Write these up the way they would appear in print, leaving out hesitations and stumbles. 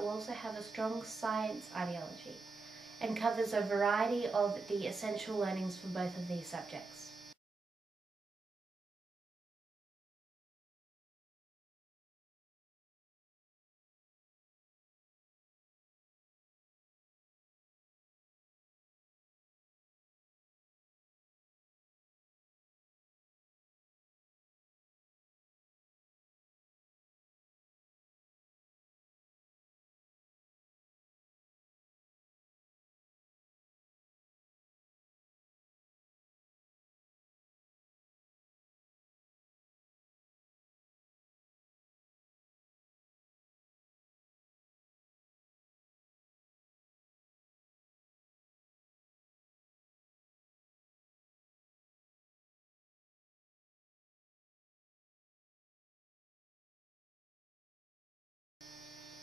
will also have a strong science ideology and covers a variety of the essential learnings for both of these subjects.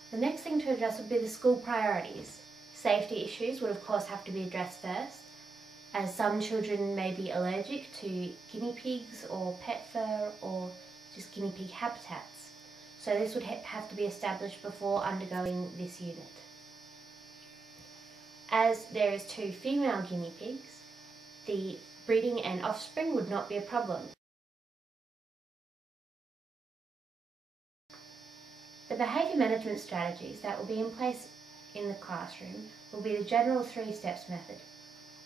The next thing to address would be the school priorities. Safety issues would of course have to be addressed first, as some children may be allergic to guinea pigs or pet fur or just guinea pig habitats. So this would have to be established before undergoing this unit. As there is 2 female guinea pigs, the breeding and offspring would not be a problem. The behaviour management strategies that will be in place in the classroom will be the general 3 steps method.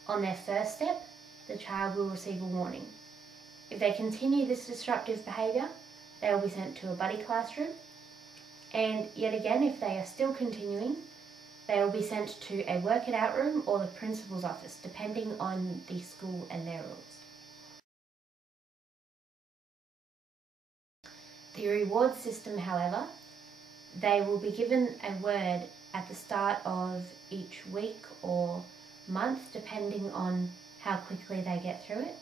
On their first step, the child will receive a warning. If they continue this disruptive behaviour, they will be sent to a buddy classroom, and yet again, if they are still continuing, they will be sent to a work it out room or the principal's office, depending on the school and their rules. The reward system, however, they will be given a word at the start of each week or month, depending on how quickly they get through it.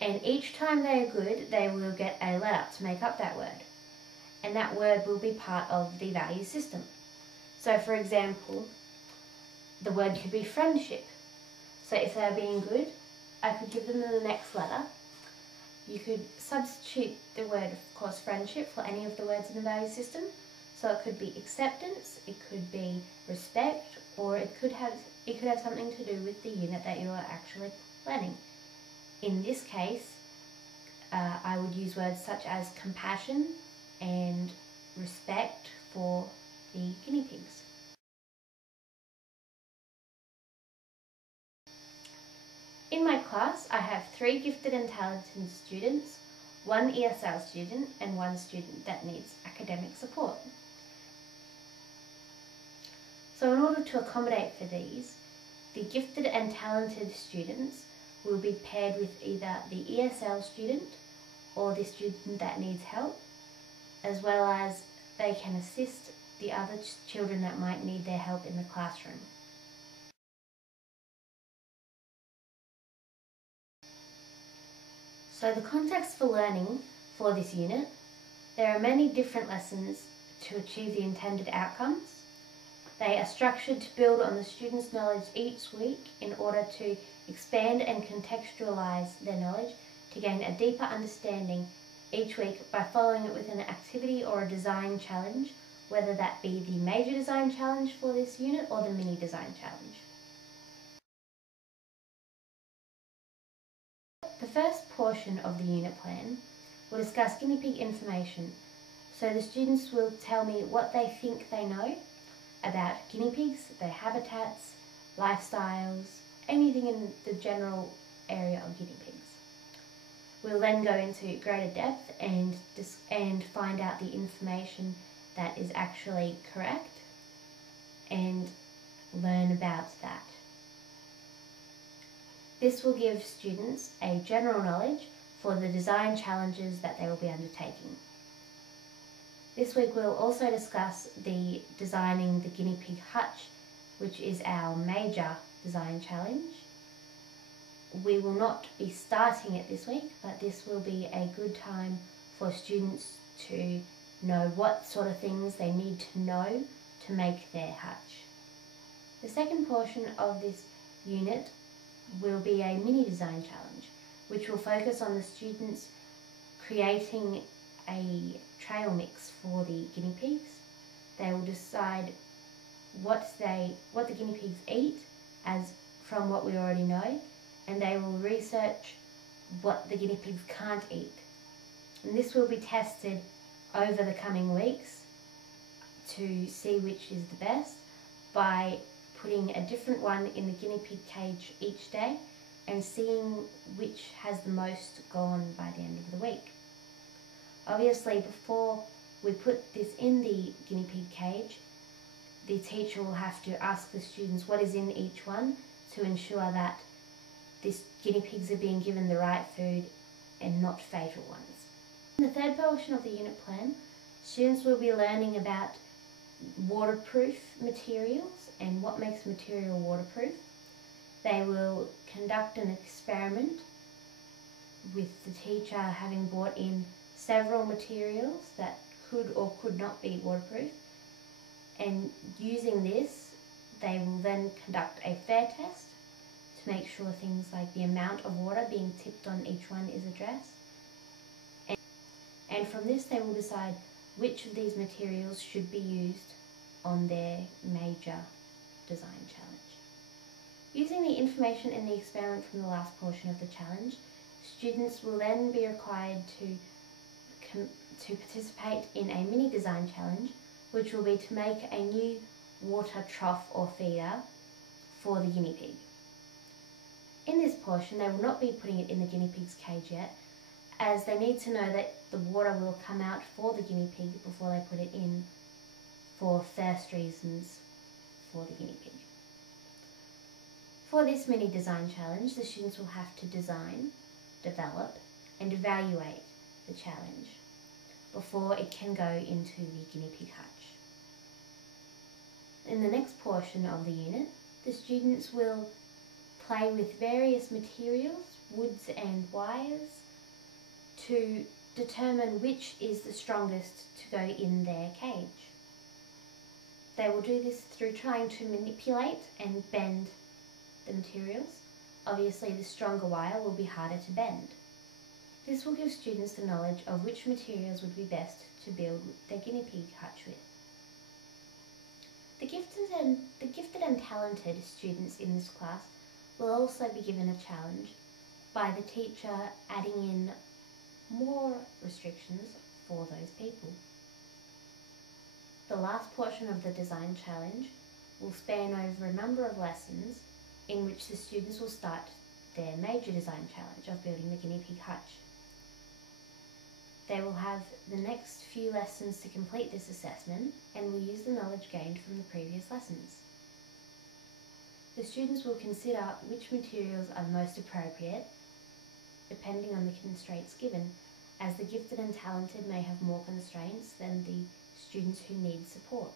And each time they are good, they will get a letter to make up that word. And that word will be part of the value system. So for example, the word could be friendship. So if they're being good, I could give them the next letter. You could substitute the word, of course, friendship for any of the words in the value system. So it could be acceptance, it could be respect, or it could have something to do with the unit that you are actually planning. In this case, I would use words such as compassion and respect for the guinea pigs. In my class, I have 3 gifted and talented students, 1 ESL student, and 1 student that needs academic support. So in order to accommodate for these, the gifted and talented students will be paired with either the ESL student or the student that needs help, as well as they can assist the other children that might need their help in the classroom. So the context for learning for this unit, there are many different lessons to achieve the intended outcomes. They are structured to build on the students' knowledge each week in order to expand and contextualise their knowledge to gain a deeper understanding each week by following it with an activity or a design challenge, whether that be the major design challenge for this unit or the mini design challenge. The first portion of the unit plan will discuss guinea pig information, so the students will tell me what they think they know about guinea pigs, their habitats, lifestyles, anything in the general area of guinea pigs. We'll then go into greater depth and find out the information that is actually correct and learn about that. This will give students a general knowledge for the design challenges that they will be undertaking. This week we'll also discuss the designing the guinea pig hutch, which is our major design challenge. We will not be starting it this week, but this will be a good time for students to know what sort of things they need to know to make their hutch. The second portion of this unit will be a mini design challenge, which will focus on the students creating a trail mix for the guinea pigs. They will decide what the guinea pigs eat, as from what we already know, and they will research what the guinea pigs can't eat. And this will be tested over the coming weeks to see which is the best by putting a different one in the guinea pig cage each day and seeing which has the most gone by the end of the week. Obviously, before we put this in the guinea pig cage, the teacher will have to ask the students what is in each one to ensure that these guinea pigs are being given the right food and not fatal ones. In the third portion of the unit plan, students will be learning about waterproof materials and what makes material waterproof. They will conduct an experiment with the teacher having brought in several materials that could or could not be waterproof, and using this they will then conduct a fair test to make sure things like the amount of water being tipped on each one is addressed, and from this they will decide which of these materials should be used on their major design challenge. Using the information in the experiment from the last portion of the challenge, students will then be required to participate in a mini design challenge, which will be to make a new water trough or feeder for the guinea pig. In this portion, they will not be putting it in the guinea pig's cage yet, as they need to know that the water will come out for the guinea pig before they put it in for thirst reasons for the guinea pig. For this mini design challenge, the students will have to design, develop and evaluate the challenge before it can go into the guinea pig hutch. In the next portion of the unit, the students will play with various materials, woods and wires, to determine which is the strongest to go in their cage. They will do this through trying to manipulate and bend the materials. Obviously, the stronger wire will be harder to bend. This will give students the knowledge of which materials would be best to build their guinea pig hutch with. The gifted and talented students in this class will also be given a challenge by the teacher adding in more restrictions for those people. The last portion of the design challenge will span over a number of lessons in which the students will start their major design challenge of building the guinea pig hutch. They will have the next few lessons to complete this assessment and will use the knowledge gained from the previous lessons. The students will consider which materials are most appropriate depending on the constraints given, as the gifted and talented may have more constraints than the students who need support.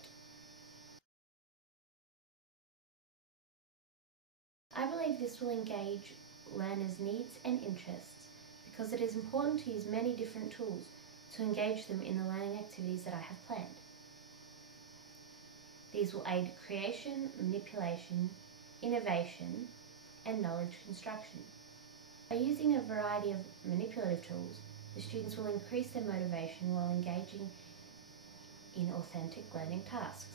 I believe this will engage learners' needs and interests because it is important to use many different tools to engage them in the learning activities that I have planned. These will aid creation, manipulation, innovation, and knowledge construction. By using a variety of manipulative tools, the students will increase their motivation while engaging in authentic learning tasks.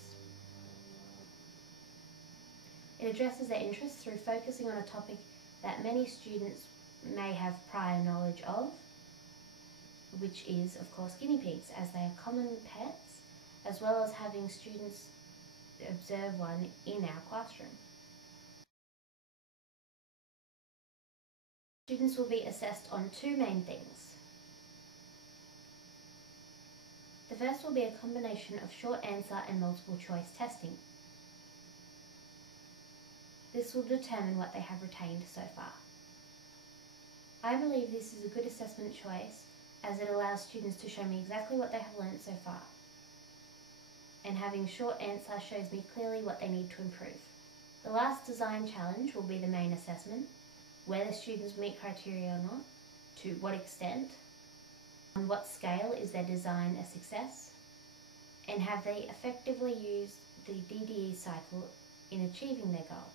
It addresses their interests through focusing on a topic that many students may have prior knowledge of, which is, of course, guinea pigs, as they are common pets, as well as having students observe one in our classroom. Students will be assessed on two main things. The first will be a combination of short answer and multiple choice testing. This will determine what they have retained so far. I believe this is a good assessment choice as it allows students to show me exactly what they have learnt so far. And having short answer shows me clearly what they need to improve. The last design challenge will be the main assessment, whether students meet criteria or not, to what extent, on what scale is their design a success, and have they effectively used the DDE cycle in achieving their goal.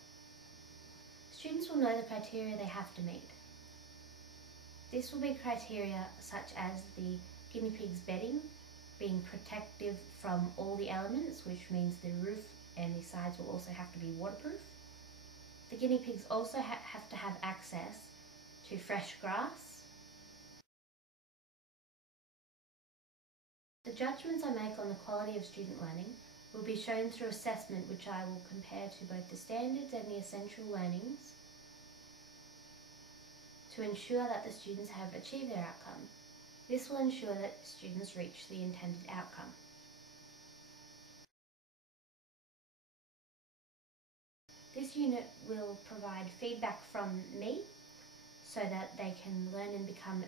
Students will know the criteria they have to meet. This will be criteria such as the guinea pig's bedding being protective from all the elements, which means the roof and the sides will also have to be waterproof. The guinea pigs also have to have access to fresh grass. The judgments I make on the quality of student learning will be shown through assessment, which I will compare to both the standards and the essential learnings to ensure that the students have achieved their outcome. This will ensure that students reach the intended outcome. This unit will provide feedback from me so that they can learn and become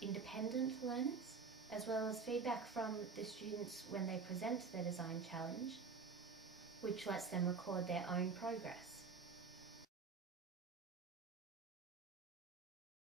independent learners, as well as feedback from the students when they present their design challenge, which lets them record their own progress.